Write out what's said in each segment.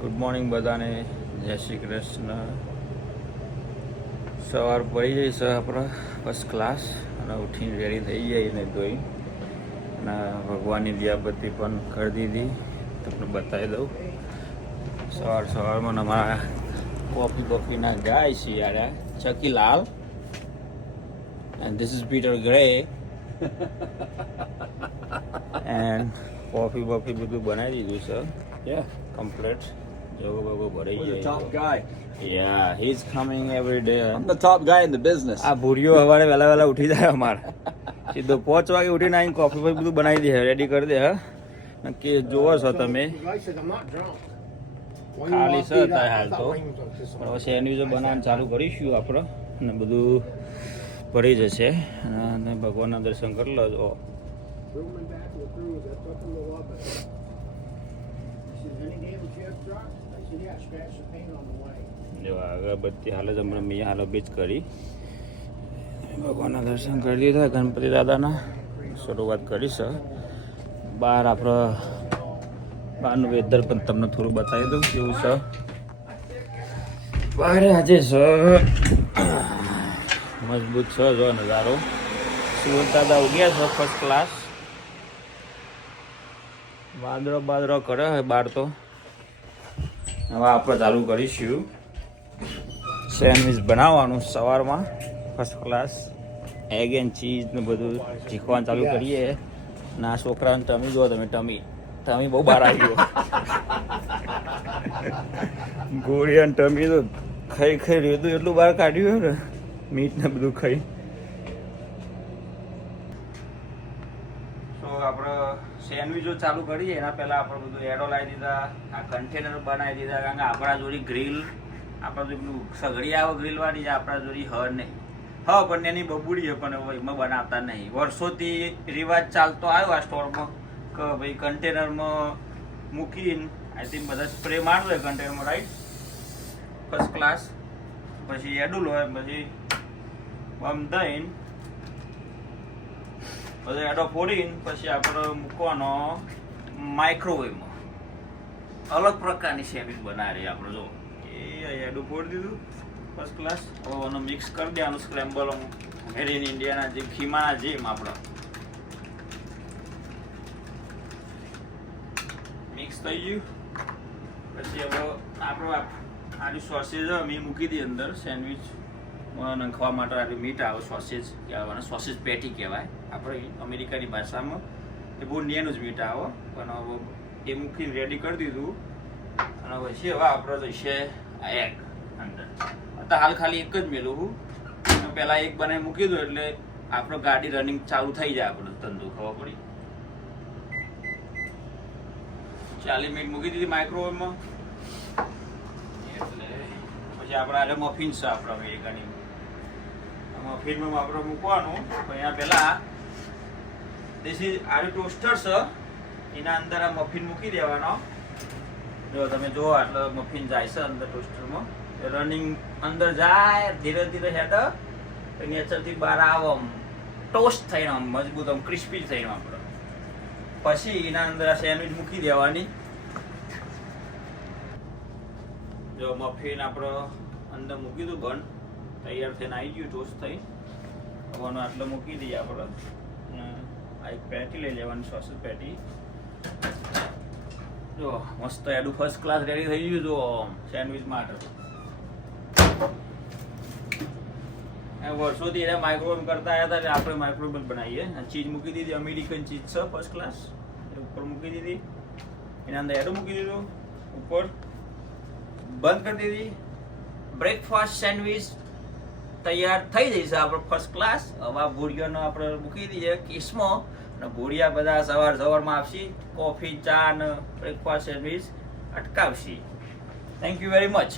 Good morning બધાને, જય શ્રી કૃષ્ણ. સવાર પડી જઈ છે આપણે ફર્સ્ટ ક્લાસ અને ઉઠીને રેડી થઈ જાય ને ધોઈ અને ભગવાનની દિયાબત્તી પણ કરી દીધી. તમને બતાવી દઉં સવારમાં અમારા કોફીના ગાય છે યાર, ચકીલાલ and this is Peter Gray and coffee બધું બનાવી દીધું છે. Complete. Jogo ભરાઈ We're the જાય. top guy. Yeah, he's coming every day. I'm the top guy in the business. આ ભૂરીઓ સવારે વહેલા ઉઠી જાય અમારે, સીધો 5 વાગે ઉઠીને આવીને કોફી બધું બનાવી દે, રેડી કરી દે. હા, નક્કી જોવો છો તમે, ખાલી છે અત્યારે હાલ તો, પણ હવે સેન્ડવીચો બનાવવાનું ચાલુ કરીશું આપણે અને બધું ભરી જશે અને ભગવાનના દર્શન કરી લો. જો અગરબત્તી હાલ જ હમણાં મેં હાલ બીજ કરી, ભગવાનના દર્શન કરી લીધા, ગણપતિ દાદાના શરૂઆત કરી છે. બહાર આપણે બહારનું વેધર પણ તમને થોડું બતાવી દઉં કેવું છે. બહાર આજે છે મજબૂત છે, જો નજારો. સુરત દાદા ઉગ્યા છે ફર્સ્ટ ક્લાસ. બાદરો કરે છે બહાર તો. હવે આપણે ચાલુ કરીશું સેન્ડવીચ બનાવવાનું સવારમાં first class. Egg and cheese ને બધું શીખવાનું ચાલુ કરીએ. ના છોકરાને ટમી જુઓ તમે, ટમી બહુ બહાર આવી ગયો. ગોળી અને ટમી તો ખાઈ રેતું એટલું બહાર કાઢ્યું ને, મીટ ને બધું ખાઈ. તો આપણે સેન્ડવીચો ચાલુ કરીએ એના પહેલાં આપણે બધું એડો લાવી દીધા, આ કન્ટેનર બનાવી દીધા, કારણ કે આપણા જોડી ગ્રીલ, આપણા જોડી પેલું સગડી આવે ગ્રીલવાળી, આપણા જોડી નહીં. પણ એની બબુડી પણ એમાં બનાવતા નહીં. વર્ષોથી રિવાજ ચાલતો આવ્યો આ સ્ટોરમાં કે ભાઈ કન્ટેનરમાં મૂકીને આઈ થિંક બધા સ્પ્રે મારવો હોય કન્ટેનરમાં, રાઈટ? First class. પછી એડુલ હોય, પછી બમ દઈને બધો એડો ફોડીને પછી આપણે મૂકવાનો માઇક્રોવેવમાં. અલગ પ્રકારની સેન્ડવીચ બનાવી આપણે. જો એ એડું ફોડી દીધું ફર્સ્ટ ક્લાસ. હવે એનો મિક્સ કરી દેવાનું સ્ક્રેમ્બલ, મેડ ઇન ઇન્ડિયાના જે ખીમાના જેમ આપણે મિક્સ થઈ ગયું. પછી હવે આપણો આની સોસેજ મેં મૂકી દી અંદર સેન્ડવીચ નાખવા માટે. આટલું મીટ આવે, સોસેજ કહેવાય, સોસેજ પેટી કહેવાય આપણે અમેરિકાની ભાષામાં. એ બહુ નેનું જ મીટ આવે, પણ હવે એ મૂકીને રેડી કરી દીધું. અને પછી હવે આપણે જઈશે આ એગ અંદર. અત્યારે હાલ ખાલી એક જ મેલું હું, પહેલાં એક બનાવી મૂકી દઉં એટલે આપણો ગાડી રનિંગ ચાલુ થઈ જાય. આપણો ધંધો ખબર પડી. 40 મિનિટ મૂકી દીધી માઇક્રોવેવમાં. એટલે પછી આપણે મફિન્સ છે આપણે અમેરિકાની મફિનમાં આપણે મૂકવાનું. એના પહેલાં દેશી આલુ ટોસ્ટર છે, એના અંદર આ મફિન મૂકી દેવાનો. જો તમે જુઓ એટલે મફિન જાય છે અંદર ટોસ્ટરમાં, રનિંગ અંદર જાય, ધીરે ધીરે હેડ નેચરથી બહાર આવો, ટોસ્ટ થઈને આમ મજબૂત, આમ ક્રિસ્પી થઈને આપણે. પછી એના અંદર આ સેન્ડવીચ મૂકી દેવાની. જો મફિન આપણે અંદર મૂકી દઉં, બન તૈયાર થઈને આવી ગયું ટોસ્ટ થઈ. હવાનો આટલો મૂકી દઈએ આપણે. આ એક પેટી લઈ લેવાની, સોસેજ પેટી. જો મસ્ત એડું ફર્સ્ટ ક્લાસ રેડી થઈ ગયું. જો સેન્ડવીચ માટે વર્ષોથી એને માઇક્રોવેવ કરતા આવ્યા હતા, એટલે આપણે માઇક્રોવેવ બનાવીએ. ચીઝ મૂકી દીધી, અમેરિકન ચીઝ છે ફર્સ્ટ ક્લાસ, ઉપર મૂકી દીધી. એના અંદર એડું મૂકી દીધું, ઉપર બંધ કરી દીધી. બ્રેકફાસ્ટ સેન્ડવીચ તૈયાર થઈ જશે આપણે ફર્સ્ટ ક્લાસ. હવે ભૂડિયાનો આપણે મૂકી દઈએ કેસમાં, અને ભૂડિયા બધા સવારમાં આવશે, કોફી, ચા ને બ્રેકફાસ્ટ સેન્ડવીચ અટકાવશે. Thank you very much.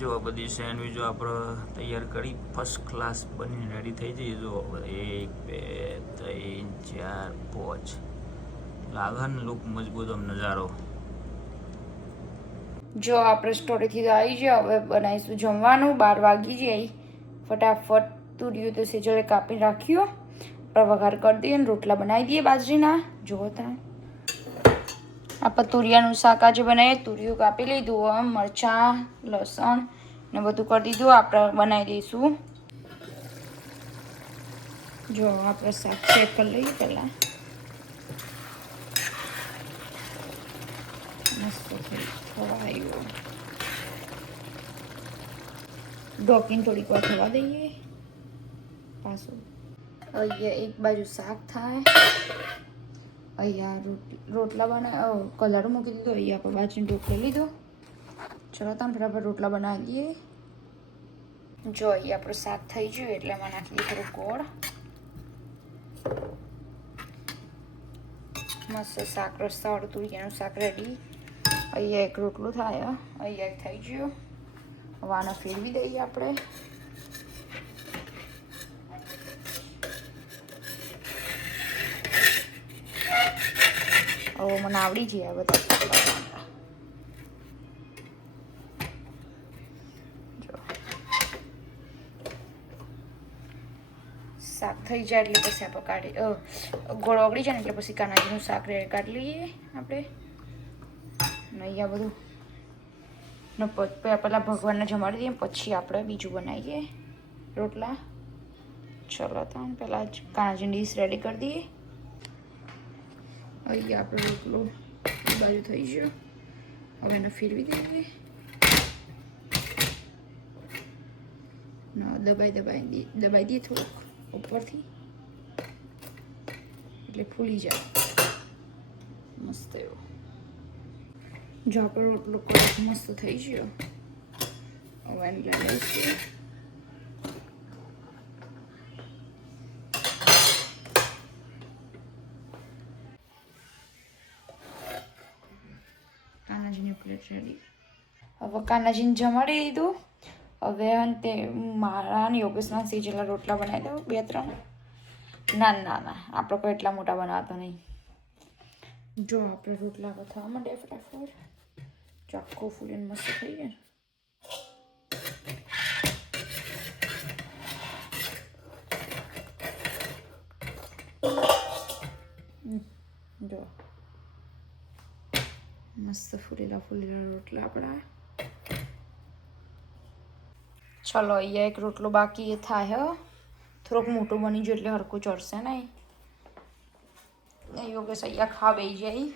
જો બધી સેન્ડવીચો આપણે તૈયાર કરી ફર્સ્ટ ક્લાસ બનીને રેડી થઈ જઈએ. જો 1 2 3 4 5 લાગે ને લુક મજબૂત આમ નજારો. જો આપણે સ્ટોરેથી તો આવી જાય, હવે બનાવીશું જમવાનું. 12 વાગી જાય. ફટાફટ તુર્યું તો સેજલે કાપીને રાખ્યું, આપણે વઘાર કરી દઈએ અને રોટલા બનાવી દઈએ બાજરીના. જુઓ તમે આપણે તુરિયાનું શાક આજે બનાવીએ. તુરિયું કાપી લીધું, મરચાં, લસણ ને બધું કરી દીધું. આપણે બનાવી દઈશું. જો આપણે શાક ચેક કરી લઈએ પહેલાં. મસ્ત થવાયું. ઢોકીને થોડીક વાર થવા દઈએ. પાછું અહીંયા એક બાજુ શાક થાય, અહીંયા રોટલા બનાવ કલર મૂકી દીધો. અહીંયા આપણે બાજરીનો ઢોકળી લીધો. ચલો તમે બરાબર રોટલા બનાવી દઈએ. જો અહીંયા આપણું શાક થઈ ગયું એટલે એમાં નાખી દઈએ થોડું ગોળ. મસ્ત શાક રસ્તાવાળું તુરિયાનું શાક રેડી. અહીંયા એક રોટલું થાય, અહીંયા એક થઈ ગયું. હવે આને ફેરવી દઈએ આપણે. હવે મને આવડી જાય બધા. જો શાક થઈ જાય એટલે પછી આપણે કાઢી ગોળ ઓગળી જાય ને એટલે પછી કાનાજીનું શાક કાઢી લઈએ આપણે. અહીંયા બધું ને પહેલાં ભગવાનને જમાડી દઈએ, પછી આપણે બીજું બનાવીએ રોટલા. ચલો તો પહેલાં જ કાનાજીની ડીશ રેડી કરી દઈએ. અહીંયા આપણે રોટલો એ બાજુ થઈ ગયો. હવે એને ફેરવી દઈએ. દબાઈ દઈએ થોડુંક ઉપરથી એટલે ફૂલી જાય મસ્ત એવો. જો આપણો રોટલો મસ્ત થઈ ગયો. હવે એને લગાવીશું. કાનાજીની પ્લેટ રેડી. હવે કાનાજીને જમાડી દીધું. હવે અંતે મારા ને યોગેશના સીજેલા રોટલા બનાવી દઉં 2-3. ના ના ના આપણે કોઈ એટલા મોટા બનાવતા નહીં. જો આપણે રોટલા થવા માંડે ફટાફટ. ચાખો ફૂલીને મસ્ત થઈ જાય. જો મસ્ત ફૂલેલા રોટલા આપણા. ચલો અહીંયા એક રોટલો બાકી એ થાય. થોડોક મોટું બની ગયું એટલે હરખું ચડશે નહીં. યોગેશ અહીંયા ખા બેસી જાય.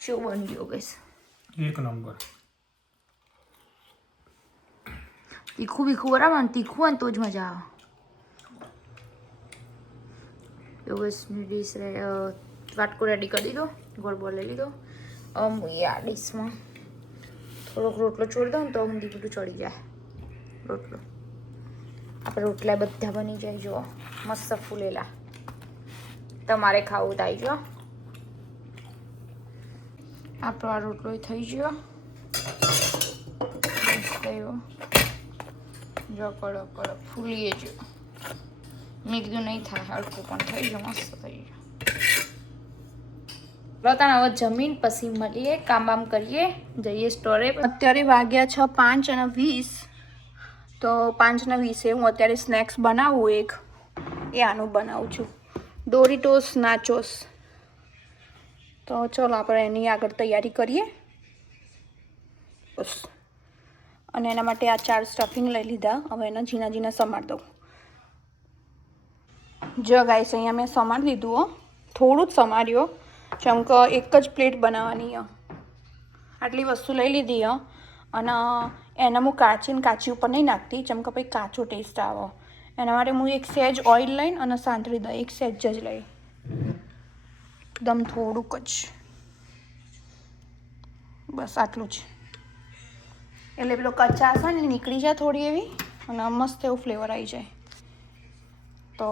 શું બની યોગેશ? એક નંબર. તીખું બીખું બરાબર ને? તીખું હોય ને તો જ મજા આવે. યોગેશની ડીશ વાટકો રેડી કરી દીધો. ગોળ બોલ લઈ લીધો. આ ડીશમાં થોડોક રોટલો છોડી દઉં ને તો ઊંધી બધું ચડી જાય રોટલો. આપણે રોટલા બધા બની જાય. જુઓ મસ્ત ફૂલેલા. તમારે ખાવું તો આવી જાઓ. આપણો આ રોટલો થઈ ગયો મસ્ત એવો. જો કડક ફૂલીએ જો. મેં કીધું નહીં થાય હળકું પણ થઈ ગયો. મસ્ત થઈ ગયો. રતાણ હવે જમીન પછી મળીએ, કામ બામ કરીએ, જઈએ સ્ટોરે. અત્યારે વાગ્યા 5:20. તો 5:20 હું અત્યારે સ્નેક્સ બનાવું એક. એ આનું બનાવું છું, ડોરિટોસ નાચોસ. તો ચલો આપણે એની આગળ તૈયારી કરીએ. બસ. અને એના માટે આ 4 સ્ટફિંગ લઈ લીધા. હવે એના ઝીણા ઝીણા સમારી દઉં. જો ગાઈસ અહીંયા મેં સમારી લીધું હો. થોડું જ સમાર્યો. જેમ કે એક જ પ્લેટ બનાવવાની આટલી વસ્તુ લઈ લીધી અને એને હું કાચી ઉપર નહીં નાખતી, જેમ કે પછી કાચો ટેસ્ટ આવે એના માટે હું એક સહેજ ઓઇલ લઈને અને સાંતળી દઉં. એક સહેજ જ લઈ, એકદમ થોડુંક જ, બસ આટલું જ. એટલે પેલો કચાશ હોય ને નીકળી જાય થોડી એવી અને મસ્ત એવું ફ્લેવર આવી જાય. તો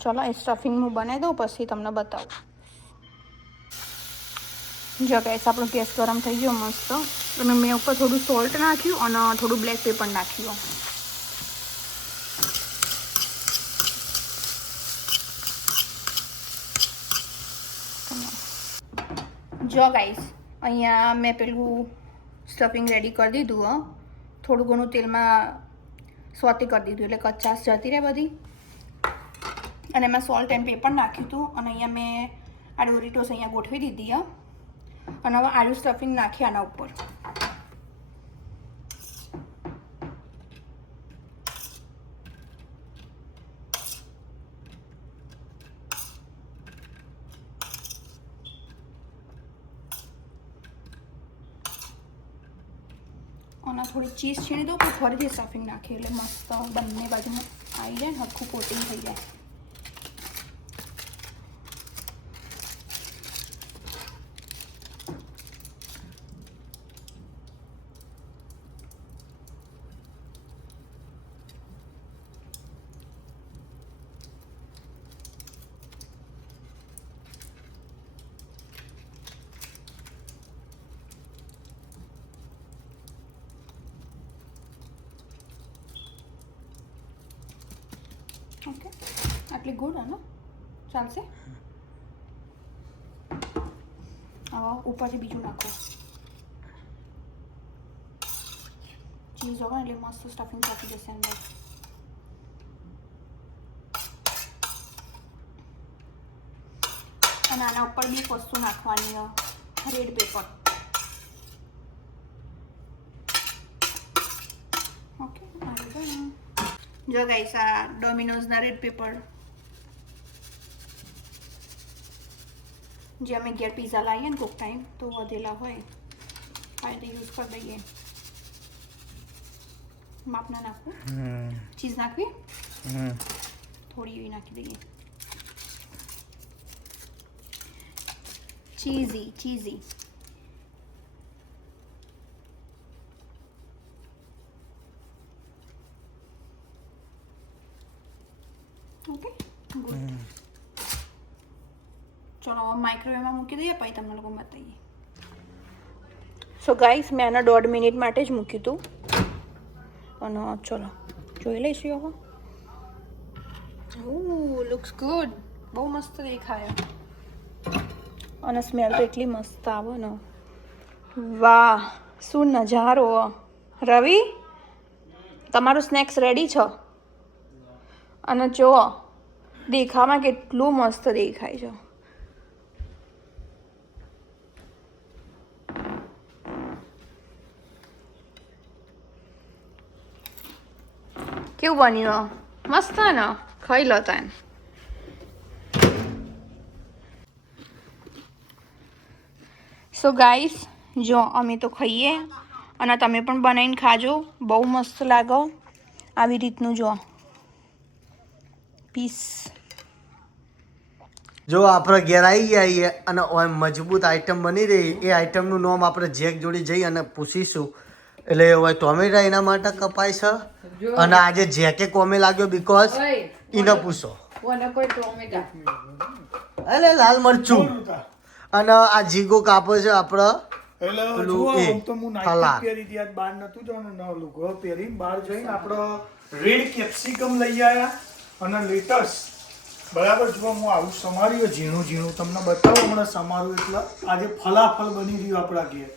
ચલો એ સ્ટફિંગ હું બનાવી દઉં પછી તમને બતાવું. જો ગેસ આપણો ગેસ ગરમ થઈ ગયો મસ્ત. અને મેં ઉપર થોડું સોલ્ટ નાખ્યું અને થોડું બ્લેક પેપર નાખ્યું. જો ગાઈસ અહીંયા મેં પેલું સ્ટફિંગ રેડી કરી દીધું. થોડું ઘણું તેલમાં સોતે કરી દીધું એટલે કચાશ જતી રહે બધી. અને એમાં સોલ્ટ એન્ડ પેપર નાખ્યું હતું. અને અહીંયા મેં આ ડોરિટોસ અહીંયા ગોઠવી દીધી. અને હવે આલુ સ્ટફિંગ નાખી આના ઉપર. અને થોડી ચીઝ છીણી દઉં પછી ફરીથી સ્ટફિંગ નાખી એટલે મસ્ત બંને બાજુમાં આવી જાય ને આખું કોટિંગ થઈ જાય. ઓકે, આટલી ગુડ હે ને? ચાલશે. હવે ઉપરથી બીજું નાખો. ચીઝ હોય એટલે મસ્ત સ્ટફિંગ પાકી જશે અંદર. અને આના ઉપર બી એક વસ્તુ નાખવાની, રેડ પેપર. ઓકે, જો ગાઈસ આ ડોમિનોઝના રેડ પેપર જે અમે ઘેર પીઝા લાવીએ ને કોક ટાઈમ તો વધેલા હોય આ રીતે યુઝ કરી દઈએ. માપના નાખવું. ચીઝ નાખવી થોડી એવી નાખી દઈએ. Cheesy okay good. ચલો માઇક્રોવેવમાં મૂકી દઈએ પછી તમને લોકો બતાવીએ. સો ગાઈસ મેં આના 1.5 મિનિટ માટે જ મૂક્યું હતું અને ચલો જોઈ લઈશું હવે. ઓહ લુક્સ ગુડ. બહુ મસ્ત દેખાય અને સ્મેલ તો એટલી મસ્ત આવે ને. વાહ શું નજારો. રવિ તમારું સ્નેક્સ રેડી છે અને જો દેખાવામાં કેટલું મસ્ત દેખાય છે. કેવું બન્યું? મસ્ત ને? ખાઈ લો તાન. સો ગાઈસ જો અમે તો ખાઈએ અને તમે પણ બનાવીને ખાજો. બહુ મસ્ત લાગે આવી રીતનું. જો પીસ જો આપણે ઘેર આવી ગયા અને મજબૂત આઈટમ બની રહી. એ આઈટમનું નામ આપણે જેક જોડી જઈ અને પૂછીશું. એટલે હવે ટોમેટા એના માટે કપાય છે અને આજે જેકે કોમે લાગ્યો બીકોઝ એને પૂછો. એટલે લાલ મરચું અને આ જીગો કાપો છે આપણે. એટલે જુઓ આમ તો હું નાઇટી પહેરી હતી આજ બહાર નતું જવાનું ન લુગડો પહેરીને બહાર જઈને આપણે રેડ કેપ્સિકમ લઈ આવ્યા અને લેટસ. બરાબર જુઓ હું આવું સમાર્યું ઝીણું ઝીણું તમને બતાવું હમણાં સમારું. એટલે આજે ફલાફલ બની રહ્યું આપણા ઘેર.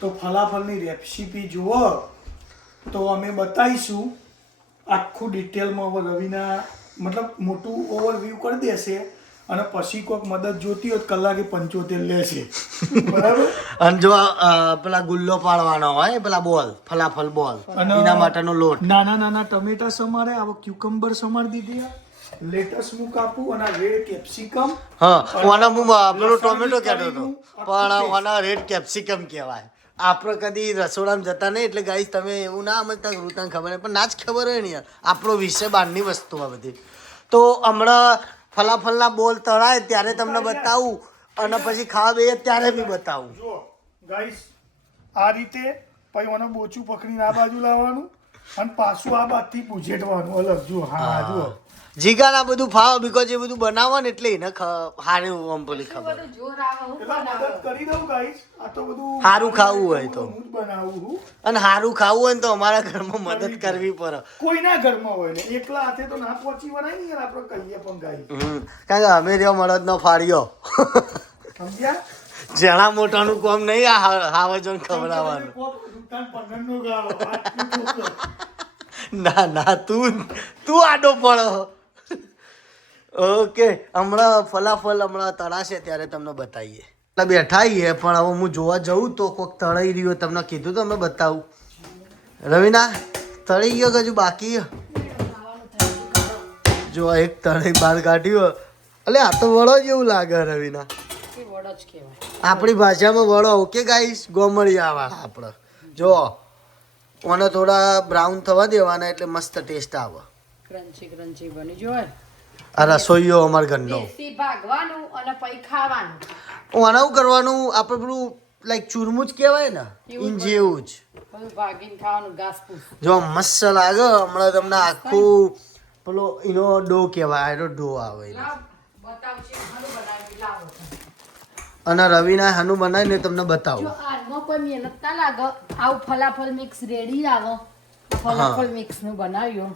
તો ફલાફલની રેસીપી જુઓ તો અમે બતાવીશું આખું ડિટેલમાં. હવે રવિના મતલબ મોટું ઓવરવ્યૂ કરી દેશે અને પછી કોઈક મદદ જોતી હોય કલાકે 75 લેશે. બરાબર. અને જો પેલા ગુલ્લો પાડવાનો હોય પેલા બોલ ફલાફલ બોલ એના માટેનો લોટ. નાના નાના ટમેટા સમારે. આવો ક્યુકમ્બર સમારી દીધી. લેટસ હું કાપું અને રેડ કેપ્સિકમ. હા ઓના હું પેલો ટોમેટો કહેતો હતો પણ ઓના રેડ કેપ્સિકમ કહેવાય. આપણે કદી રસોડામાં જતા નહીં એટલે ગાઈસ તમે એવું ના સમજતા વૃતાને ખબર નહીં પણ ના જ ખબર હોય ને યાર. આપણો વિષય બહારની વસ્તુમાં બધી. તો હમણાં ફલાફલના બોલ તળાય ત્યારે તમને બતાવું અને પછી ખાવા બેસીએ ત્યારે બી બતાવું. જો ગાઈસ આ રીતે પછી મને બોચું પકડીને આ બાજુ લાવવાનું અને પાછું આ બાજુથી પૂછેટવાનું અલગ. જો હા જુઓ જીગાના બધું ફાવ બીકોઝ એ બધું બનાવો ને એટલે એને સારું આમ પેલી ખબર. એટલે મદદ કરી દઉં ગાઈસ. આ તો બધું સારું ખાવું હોય તો હું જ બનાવું છું. અને સારું ખાવું હોય ને તો અમારા ઘરમાં મદદ કરવી પડે. કોઈના ઘરમાં હોય ને એકલા હાથે તો ના પહોંચી વળાય ને યાર. આપણે કહીએ પણ ગાઈસ કારણ કે અમે રહ્યો મળદનો ફાળ્યો. સમજ્યા? જેણા મોટાનું કામ નહીં આ હાવજન ખવડાવવાનું. ના તું આડો પડો. ઓકે હમણાં ફલાફલ હમણાં તળાશે ત્યારે તમને બતાવીએ. એટલે બેઠા છીએ પણ હવે હું જોવા જઉં તો કોઈક તળાઈ રહ્યો તમને કીધું તમને બતાવું રવિના તળી ગયો કે હજુ બાકી જો એક તળી બહાર કાઢ્યો એટલે આ તો વડો જેવું લાગે રવિના આપણી ભાષામાં વડો ઓકે ગાઈસ ગોમળિયા વાળા આપણે જો ઓને થોડા બ્રાઉન થવા દેવાના એટલે મસ્ત ટેસ્ટ આવે ક્રન્ચી ક્રન્ચી બની જોય આ રસોઈયો અમાર ઘરનો દેશી ભાગવાનું અને પછી ખાવાનું આને શું કરવાનું આપણે પેલું લાઈક ચૂરમું જ કહેવાય ને ઈન જેવું જ બધું ભાગીને ખાવાનું ઘાસ પૂસ જો મસ્ત લાગે હમણાં તમને આખું પેલો એનો ડો કહેવાય એનો ડો આવે એનો. બતાવશે ઘણું બનાવી લાવો અને રવિના હાનું બનાવીને તમને જો બતાવું આમાં કોઈ મહેનત ના લાગે આવું ફલાફલ મિક્સ રેડી આવે ફલાફલ મિક્સ નું બનાવ્યું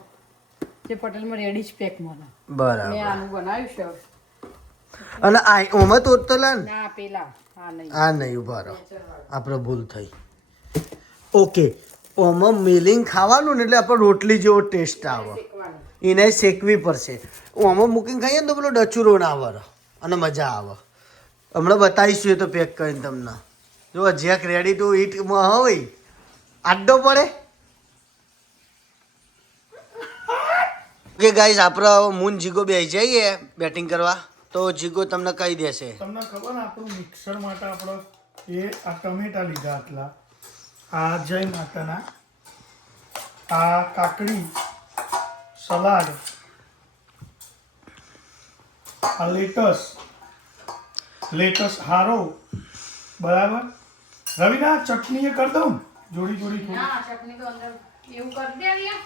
જે પટેલમાં રેડી જ પેક મને મેં બરાબર આનું બનાવ્યું છે અને આ ઓમાં તો તો લે ને ના પેલા આ નહીં આ નહીં ઉભા રહો આપણે ભૂલ થઈ ઓકે ઓમાં મિલિંગ ખાવાનું ને એટલે આપણે રોટલી જેવો ટેસ્ટ આવે શેકવાનું એને શેકવી પડશે ઓમાં મૂકીને ખાઈએ ને તો પેલો ડચુરો ના આવે અને મજા આવે હમણાં બતાવીશું એ તો પેક કરીને તમને જો જેક રેડી ટુ ઈટમાં હોય આડો પડે ઓકે ગાઈઝ આપણે મૂન જીગો બેસી જઈએ બેટિંગ કરવા તો જીગો તમને કહી દેશે તમને ખબર ને આપણું મિક્સર માટે આપણે એ આ ટમેટા લીધા આટલા આ જય માતાના આ કાકડી સલાડ આ લેટસ હારો બરાબર રવિના ચટણી એ કરી દઉં જોડી થોડી ના ચટણી તો અંદર એવું કરી દે યાર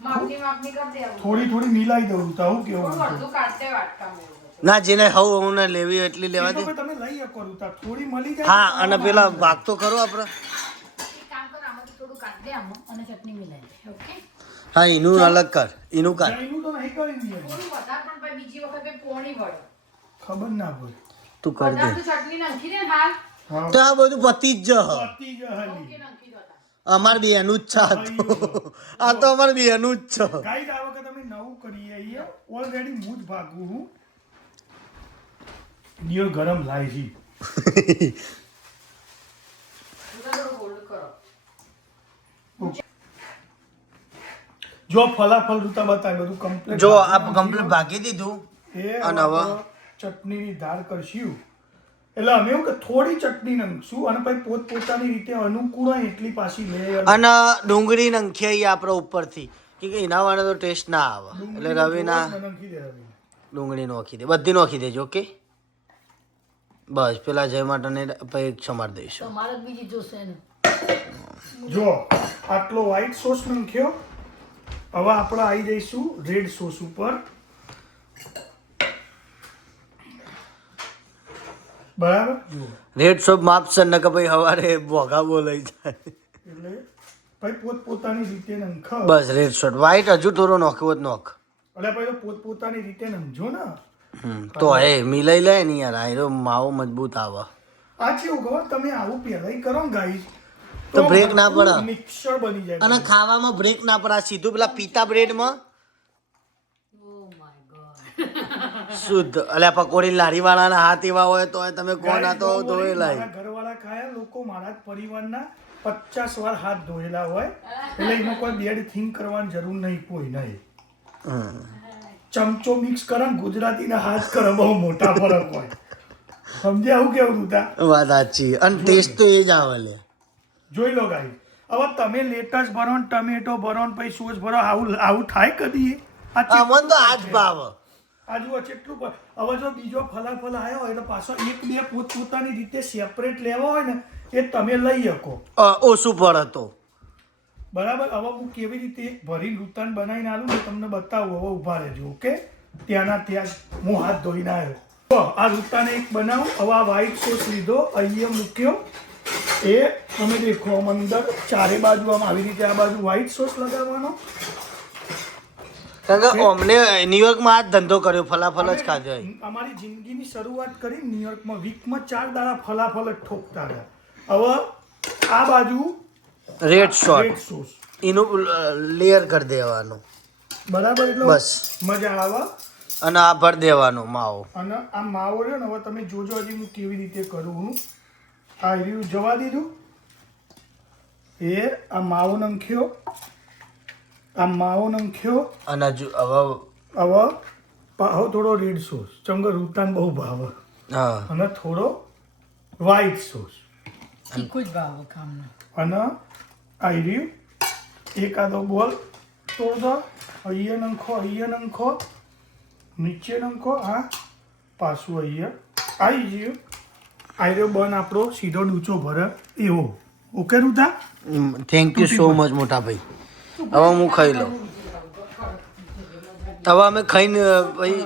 માપની કરી દે થોડી મિલાઈ દઉં તો આવું કેવું થોડું અડધું કાઢતે વાટકામાં એવું બધું. ના જેને હું ને લેવી હોય એટલી લેવા દે એ તો તમે લઈ શકો રૂતા થોડી મળી જાય હા અને પેલા ભાગ તો ખરો આપણે એક કામ કર આમાંથી થોડું કાઢ દે આમાં અને ચટણી મિલાઈ દે ઓકે હા એનું અલગ કર એનું કર એનું તો નહીં કરી દઈએ થોડું વધારે પણ પછી બીજી વખતે પોણી વળે ખબર ના પડે તું કરી દે વધારે તો ચટણી નાખી દે ને હાલ હા તો આ બધું પતી જ હ પતી જ હાલી કે નાખી દો તા. અમાર બે એનું જ છે આ તો. આ તો અમાર બે એનું જ છે ગાઈસ આ વખત અમે નવું કરીએ અહીંયા ઓલરેડી હું જ ભાગું હું નિયો ગરમ લાય છે થોડું હોલ્ડ કરો જો ફલાફલ રૂતા બતાય બધું કમ્પ્લીટ જો આ કમ્પ્લીટ ભાગી દીધું એ અને હવે? ચટણીની દાળ કરશું એટલે અમે એવું કે થોડી ચટણી નાખશું અને પછી પોતપોતાની રીતે અનુકૂળ હોય એટલી પાછી લે અને ડુંગળી નંખ્યાઈ આપણે ઉપરથી કે એના વાળા તો ટેસ્ટ ના આવે એટલે રવિના નાખી દે રવિ. ડુંગળી નોખી દે બધી નોખી દેજો ઓકે બસ પેલા જય માટે પછી સમાર દઈશું તમારે જ બીજી જોશે ને જો આટલો વ્હાઈટ સોસ નાખ્યો હવે આપણે આવી જઈશું રેડ સોસ ઉપર બરાબર જુઓ રેડ સોપ માપશે ને કે ભાઈ હવારે ભોગા બોલાઈ જાય એટલે પછી પોતપોતાની રીતે નંખ બસ રેડ શોટ વ્હાઈટ હજુ થોડો નોખ્યો જ નોખ એટલે પછી પોતપોતાની રીતે નંખજો ને તો હે મિલાઈ લે ને યાર આયરો માવો મજબૂત આવે આ કેવું ખબર તમે આવું પહેલાં કરો ને ગાઈસ તો break ના પડે. મિક્સર બની જાય અને ખાવામાં બ્રેક ના પડે આ સીધું પેલા પીતા બ્રેડમાં શુદ્ધ એટલે પકોડી લારી વાળાના હાથ એવા હોય તો તમે કોણ આ તો ધોયેલા મારા ઘરવાળા ખાયા લોકો મારા જ પરિવારના 50 વાર હાથ ધોયેલા હોય એટલે એમાં કોઈ બેડ થિંક કરવાની જરૂર નહીં કોઈ નહીં ચમચો મિક્સ કરે ને ગુજરાતીના હાથ કરે બહુ મોટા ફરક હોય સમજ્યા આવું કેવું રૂતા વાત સાચી અને ટેસ્ટ તો એ જ આવે લે જોઈ લો ગાઈ હવે તમે લેટસ ભરો ને ટમેટો ભરો ને પછી સોસ ભરો આવું થાય કદી અમન તો આજ ભાવ આજુ કેટલું હવે જો બીજો ફલાફલ આવ્યો હોય તો પાછો એક બે પોતપોતાની રીતે સેપરેટ લેવા હોય ને એ તમે લઈ શકો ઓછું પડે તો બરાબર હવે હું કેવી રીતે એક ભરી રૂતાન બનાવીને આલું ને તમને બતાવું હવે ઊભા રહેજો ઓકે ત્યાંના ત્યાં હું હાથ ધોઈને આવ્યો તો આ રૂતાને એક બનાવું હવે આ વ્હાઈટ સોસ લીધો અહીંયા મૂક્યો એ તમે દેખો આમ અંદર ચારે બાજુ આમ આવી રીતે આ બાજુ વ્હાઈટ સોસ લગાવવાનો કારણ કે અમને ન્યુયોર્કમાં આ જ ધંધો કર્યો ફલાફલ જ ખાધો હોય અમારી જિંદગીની શરૂઆત કરી ન્યુયોર્કમાં વીકમાં 4 દાડા ફલાફલ જ ઠોકતા હતા હવે આ બાજુ રેડ શોટ રેડ સોસ એનું લેયર કરી દેવાનું બરાબર એટલે બસ. મજા આવે અને આ ભર દેવાનો માવો. અને આ માવો રહ્યો ને હવે તમે જોજો હજી હું કેવી રીતે કરું હું. આ રહ્યું જવા દીધું. આ માવો નાખ્યો. અને હવે હવે થોડો રેડ સોસ ચમકે રૂતાન બહુ ભાવે. હા અને થોડો વ્હાઈટ સોસ તીખું જ ભાવ કામનું. અને આ રહ્યું એકાદો બોલ તોડ દો. અહીંયા નંખો નીચે નંખો. આ પાછું અહીંયા આવી ગયું. આ રહ્યો બન આપણો સીધો ડૂચો ભરે એવો. Okay Ruta? Thank you so much મોટા ભાઈ. હવે હું ખાઈ લઉં. હવે અમે ખાઈને ભાઈ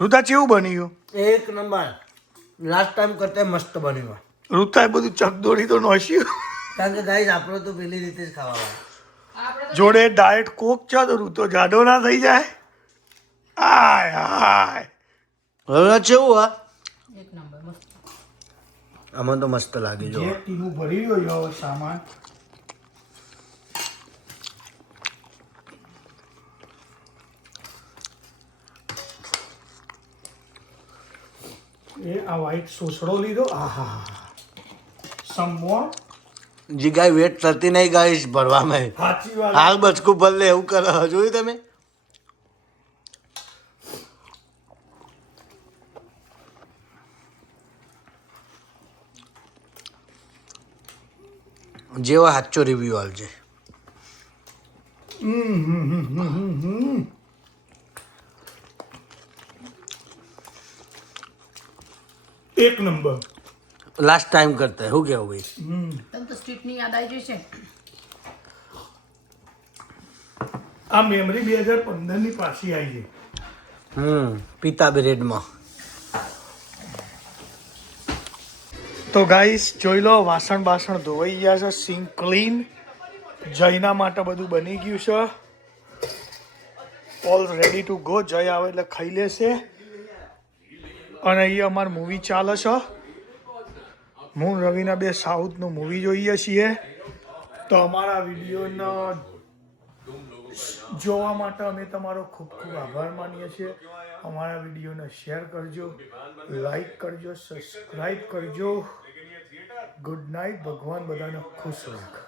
રૂતા કેવું બન્યું? એક નંબર. લાસ્ટ ટાઈમ કરતા મસ્ત બન્યું. રૂતાએ બધું ચકદોડી તો નોશ્યું. કારણ કે ગાઈસ આપણો તો પેલી રીતે જ ખાવા જોડે ડાયટ કોક છે તો રૂતો જાડો ના થઈ જાય. હાય હવે કેવું આ એક નંબર મસ્ત. આમાં તો મસ્ત લાગે જો. જે ટીનું ભરી રહ્યો સામાન. આ વ્હાઈટ સોસડો લીધો. આહા સમો જી ગાય વેટ થતી નહીં ગાઈસ ભરવામાં. સાચી વાત. હાલ બચકું ભરલે એવું કરે. જોયું તમે? જેવો સાચો રિવ્યુ આવજે. એક નંબર. લાસ્ટ ટાઈમ કરતા શું કેવું ભાઈ? તને તો સ્ટ્રીટની યાદ આવી જશે. આ મેમરી 2015 ની પાછી આવી છે. પિતા બ્રેડમાં. તો ગાઈસ જોઈ લો વાસણ ધોવાઈ ગયા છે. Sink clean. જયના માટે બધું બની ગયું છે. All ready to go. જય આવે એટલે ખાઈ લેશે. અને અહીંયા અમારી મૂવી ચાલે છે. હું રવિના બે સાઉથનું મૂવી જોઈએ છીએ. તો અમારા વિડીયોનો જોવા માટે અમે તમારો ખૂબ ખૂબ આભાર માનીએ છીએ. અમારા વિડીયોને શેર કરજો, લાઈક કરજો, સબસ્ક્રાઈબ કરજો. Good night. ભગવાન બધાને ખુશ રાખે.